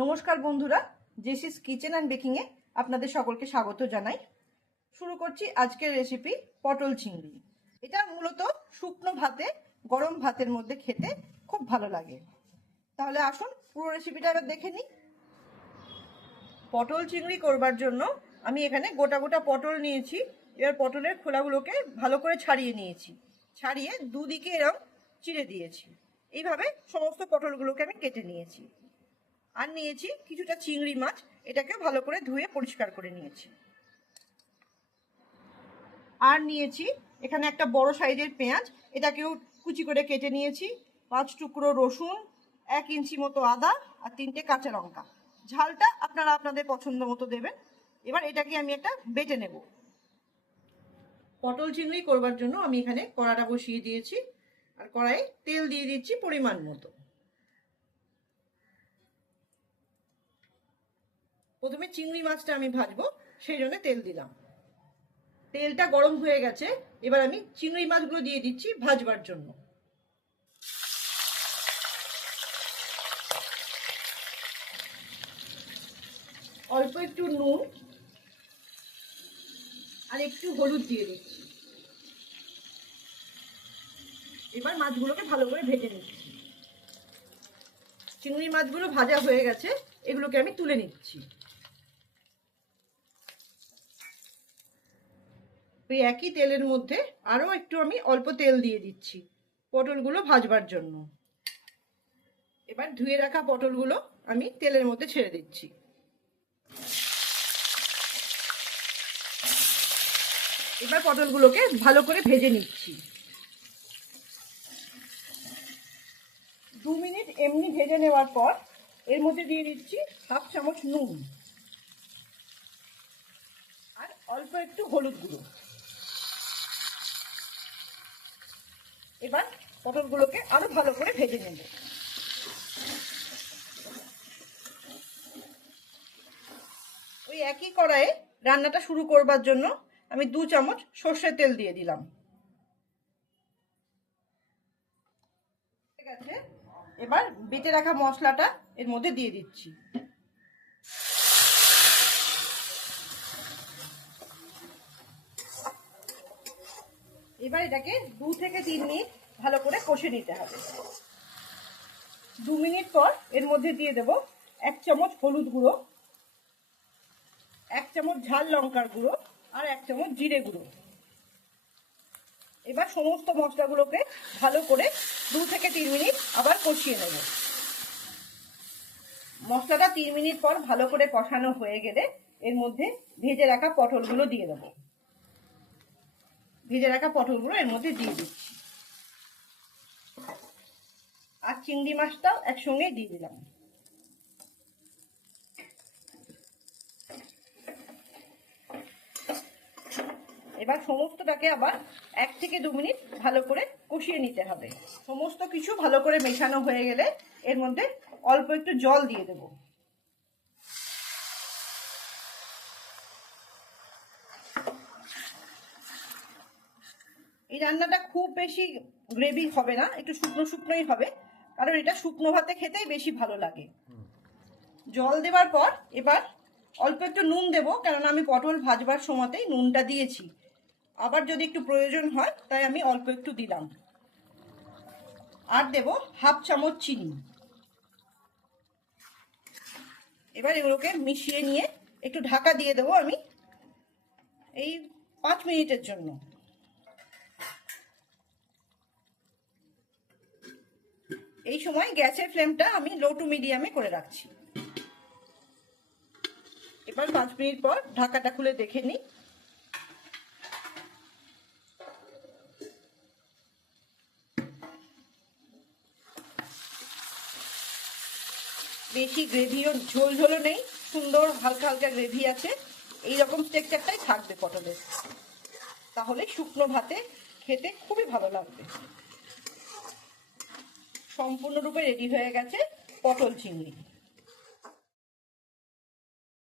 নমস্কার বন্ধুরা, জেসিস kitchen and বেকিংয়ে আপনাদের সকলকে স্বাগত জানাই। শুরু করছি আজকের রেসিপি পটল চিংড়ি। এটা মূলত শুকনো ভাতে, গরম ভাতের মধ্যে খেতে খুব ভালো লাগে। তাহলে আসুন, পুরো রেসিপিটা এবার দেখে নিই। পটল চিংড়ি করবার জন্য আমি এখানে গোটা গোটা পটল নিয়েছি। এবার পটলের খোলাগুলোকে ভালো করে ছাড়িয়ে নিয়েছি। ছাড়িয়ে দুদিকে এরকম চিড়ে দিয়েছি। এইভাবে সমস্ত পটলগুলোকে আমি কেটে নিয়েছি। আর নিয়েছি কিছুটা চিংড়ি মাছ, এটাকে ভালো করে ধুয়ে পরিষ্কার করে নিয়েছি। আর নিয়েছি এখানে একটা বড় সাইজের পেঁয়াজ, এটাকেও কুচি করে কেটে নিয়েছি। পাঁচ টুকরো রসুন, এক ইঞ্চি মতো আদা আর তিনটে কাঁচা লঙ্কা। ঝালটা আপনারা আপনাদের পছন্দ মতো দেবেন। এবার এটাকে আমি একটা বেটে নেব। পটল চিংড়ি করবার জন্য আমি এখানে কড়াটা বসিয়ে দিয়েছি। আর কড়াই তেল দিয়ে দিচ্ছি পরিমাণ মতো। প্রথমে চিংড়ি মাছটা আমি ভাজবো, সেই জন্য তেল দিলাম। তেলটা গরম হয়ে গেছে, এবার আমি চিংড়ি মাছগুলো দিয়ে দিচ্ছি ভাজবার জন্য। অল্প একটু নুন আর একটু হলুদ দিয়ে দিচ্ছি। এবার মাছগুলোকে ভালো করে ভেজে নিচ্ছি। চিংড়ি মাছগুলো ভাজা হয়ে গেছে, এগুলোকে আমি তুলে নিচ্ছি। ওই একই তেলের মধ্যে আরও একটু আমি অল্প তেল দিয়ে দিচ্ছি পটলগুলো ভাজবার জন্য। এবার ধুয়ে রাখা পটলগুলো আমি তেলের মধ্যে ছেড়ে দিচ্ছি। এবার পটলগুলোকে ভালো করে ভেজে নিচ্ছি। দু মিনিট এমনি ভেজে নেওয়ার পর এর মধ্যে দিয়ে দিচ্ছি হাফ চামচ নুন আর অল্প একটু হলুদ গুঁড়ো এবার পটলগুলোকে আরও ভালো করে ভেজে নেব। ওই একই কড়াইয়ে রান্নাটা শুরু করবার জন্য আমি দু চামচ সর্ষের তেল দিয়ে দিলাম। ঠিক আছে এবার বেটে রাখা মশলাটা এর মধ্যে দিয়ে দিচ্ছি। এবার এটাকে দু থেকে তিন মিনিট ভালো করে কষে নিতে হবে। দু মিনিট পর এর মধ্যে দিয়ে দেব এক চামচ হলুদ গুঁড়ো, এক চামচ ঝাল লঙ্কার গুঁড়ো আর এক চামচ জিরে গুঁড়ো। এবার সমস্ত মশলাগুলোকে ভালো করে দু থেকে তিন মিনিট আবার কষিয়ে নেব। মশলাটা তিন মিনিট পর ভালো করে কষানো হয়ে গেলে এর মধ্যে ভেজে রাখা পটলগুলো দিয়ে দেবো। ভেজে রাখা পটলগুলো এর মধ্যে দিয়ে দিচ্ছি। আর চিংড়ি মাছটাও একসঙ্গে দিয়ে দিলাম। এবার সমস্তটাকে আবার এক থেকে দু মিনিট ভালো করে কষিয়ে নিতে হবে। সমস্ত কিছু ভালো করে মেশানো হয়ে গেলে এর মধ্যে অল্প একটু জল দিয়ে দেব। এই রান্নাটা খুব বেশি গ্রেভি হবে না, একটু শুকনো শুকনোই হবে। কারণ এটা শুকনো ভাতে খেতেই বেশি ভালো লাগে। জল দেওয়ার পর এবার অল্প একটু নুন দেবো কারণ আমি পটল ভাজবার সময়তেই নুনটা দিয়েছি। আবার যদি একটু প্রয়োজন হয়, তাই আমি অল্প একটু দিলাম। আর দেব হাফ চামচ চিনি। এবার এগুলোকে মিশিয়ে নিয়ে একটু ঢাকা দিয়ে দেবো আমি এই পাঁচ মিনিটের জন্য। এই সময় গ্যাসের ফ্লেমটা আমি লো টু মিডিয়ামে করে রাখছি। এবার পাঁচ মিনিট পর ঢাকাটা খুলে দেখে নিই। বেশি গ্রেভিও ঝোল ঝোলও নেই, সুন্দর হালকা হালকা গ্রেভি আছে। এই রকম টেক্সচারটাই থাকবে পটলের। তাহলে শুকনো ভাতে খেতে খুবই ভালো লাগবে। সম্পূর্ণরূপে রেডি হয়ে গেছে পটল চিংড়ি।